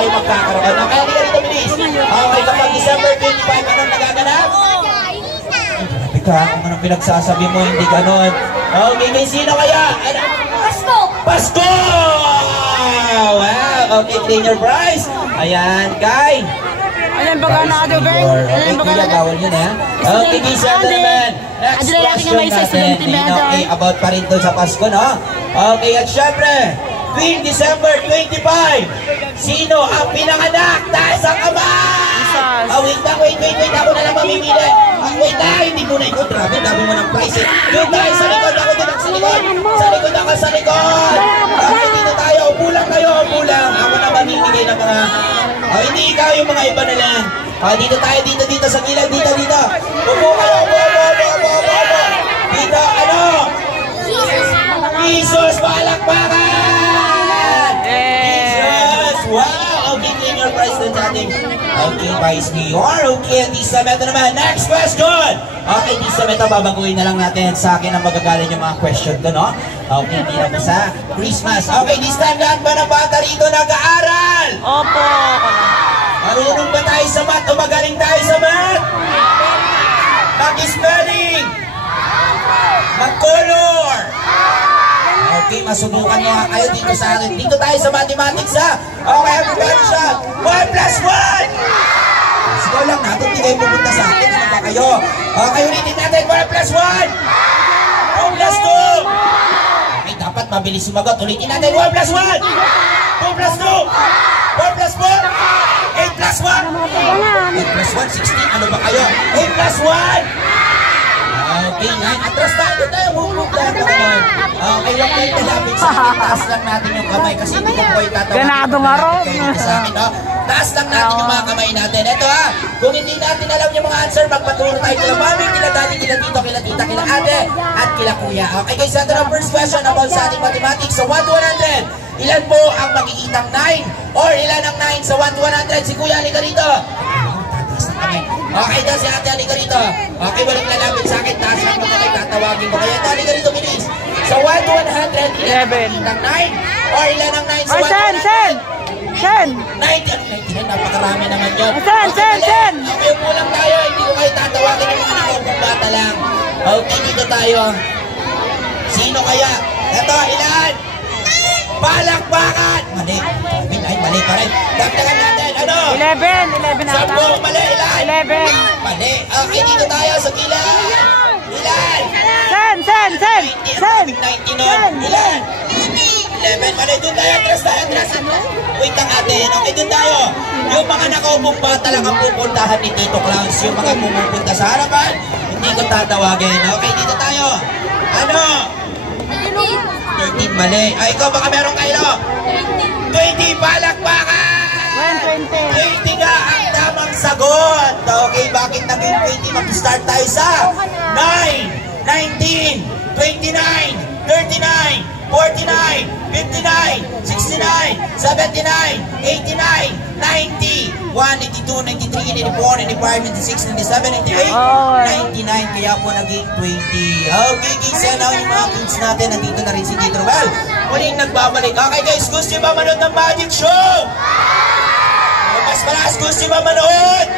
tayo magkakaroon. Kaya hindi ka dito bilis. Okay, kapag December 25, anong nagaganap? Grabe ka, kung anong pinagsasabi mo, hindi ganon. Okay, kay sino kaya? Pasko! Pasko! Wow! Okay, clean your prize. Ayan, Kai. Ayan baga na ado, Ben. Okay, kuya, bawal yun, ha? Okay, Gisa, naman. Next question natin. Okay, about pa rin doon sa Pasko, no? Okay, at syempre, tuwing December 25, sino ang pinanganak dahil sa kamay? Wait, ako na lang mamimili. Wait, hindi muna ikaw. Grabe, dami mo ng price, eh. Doon tayo sa likod, ako din sa likod. Sa likod. Okay, dito tayo. Upulang kayo, upulang. Ako na mamimigay ng mga... hindi ikaw, yung mga iba na lang. Dito tayo, dito sa gilid, dito. Upo kayo, upo. Dito, ano? Jesus, palakpakan! Jesus! Wow! Okay, clean your price doon sa ating... Okay, Vice Mayor. Okay, Tisa Meto naman. Next question! Okay, Tisa Meto, babaguhin na lang natin sa akin ang magagaling yung mga question to, no? Okay, hindi na po sa Christmas. Okay, this time lahat ba ng bata rito nag-aaral? Opo. Marunong ba tayo sa math o magaling tayo sa math? Mag-spelling! Mag-color! Okay, masubukan mo nga kayo dito sa akin. Dito tayo sa mathematics, ha? Okay, meron siya. 1 plus 1! Sigaw lang natin, hindi kayo pupunta sa akin. Ano ba kayo? Okay, ulitin natin. 1 plus 1! 2 plus 2! Okay, dapat mabilis sumagot. Ulitin natin. 1 plus 1! 2 plus 2! 4 plus 4! 8 plus 1! 8 plus 1, 16. Ano ba kayo? 8 plus 1! Okay, 9. Atras tayo. Mumugla ka naman. Okay, yung kayo talapit sa akin. Taas lang natin yung kamay kasi hindi ko po itatawag. Ganado nga ron. Sa akin, no? Taas lang natin yung mga kamay natin. Ito, ha. Kung hindi natin alam yung mga answer, magpaturo tayo kila mami, kila daddy, kila tito, kila tita, kila ate, at kila kuya. Okay, guys, ito na first question about sa ating mathematics. So, 1 to 100. Ilan po ang makikitang 9? Or ilan ang 9 sa 1 to 100? Si kuya, halika dito. Okay, daw si ate, halika rito. Okay, walang lalapit sa akin. Taas lang naman ay tatawagin ko. Kaya ito, halika rito, bilis. Sa 1 to 100, ilan ang 9? Or ilan ang 9 sa 1 to 100? 90. Anong 99? Napakarami naman yun. Sen! Okay, pulang tayo. Hindi ko kayo tatawagin yung mga nakapong bata lang. Okay, dito tayo. Sino kaya? Ito, ilan? Palakpakan! Mali. Ay, mali pa rin. Dagdagan natin. Ano? 11 ata. 10. Mali, ilan? 11. Mali. Okay, dito tayo sa gilid. Ilan? Sen! 90 nun. Ilan? 11. Mali, doon tayo. Atras. Wait lang natin. Okay, doon tayo. Yung mga nakaupong bata lang ang pupuntahan ni Tito Clowns. Yung mga pumupunta sa harapan, hindi ko tatawagin. Okay, dito tayo. Ano? 13, mali. Ay, ikaw baka meron kayo? 20, palakpakan! 20 nga ang tamang sagot. Okay, bakit naging 20? Mag-start tayo sa 9, 19, 29, 39, 49, 59, 69, 79, 89, 90, 182, 93, 94, 95, 96, 97, 98, 99. Kaya po naging 20. Okay, kisa na yung mga kids natin. Nandito na rin si Tito Val. Muling nagbabalik. Okay guys, gusto nyo ba manood ng magic show? Mas malakas, gusto nyo ba manood?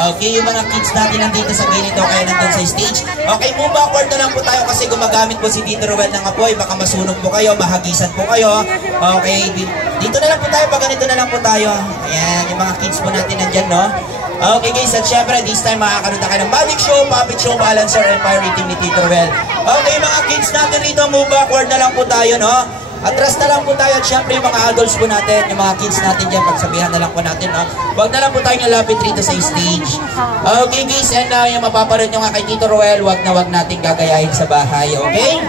Okay, yung mga kids natin nandito sa gilid o kaya nandun sa stage. Okay, move backward na lang po tayo kasi gumagamit po si Tito Ruel ng apoy. Baka masunog po kayo, mahagisan po kayo. Okay, dito na lang po tayo, pag ganito na lang po tayo. Ayan, yung mga kids po natin nandyan, no? Okay guys, at syempre, this time makakaroon na kayo ng magic show, puppet show, balancer, and fire rating ni Tito Ruel. Okay, mga kids natin dito, move backward na lang po tayo, no? Atras na lang po tayo at syempre yung mga adults po natin, yung mga kids natin dyan, pagsabihan na lang po natin, no? Huwag na lang po tayo nalapit rito sa stage. Okay guys, and yung mapaparoon nyo nga kay Tito Ruel, huwag natin gagayahin sa bahay, okay?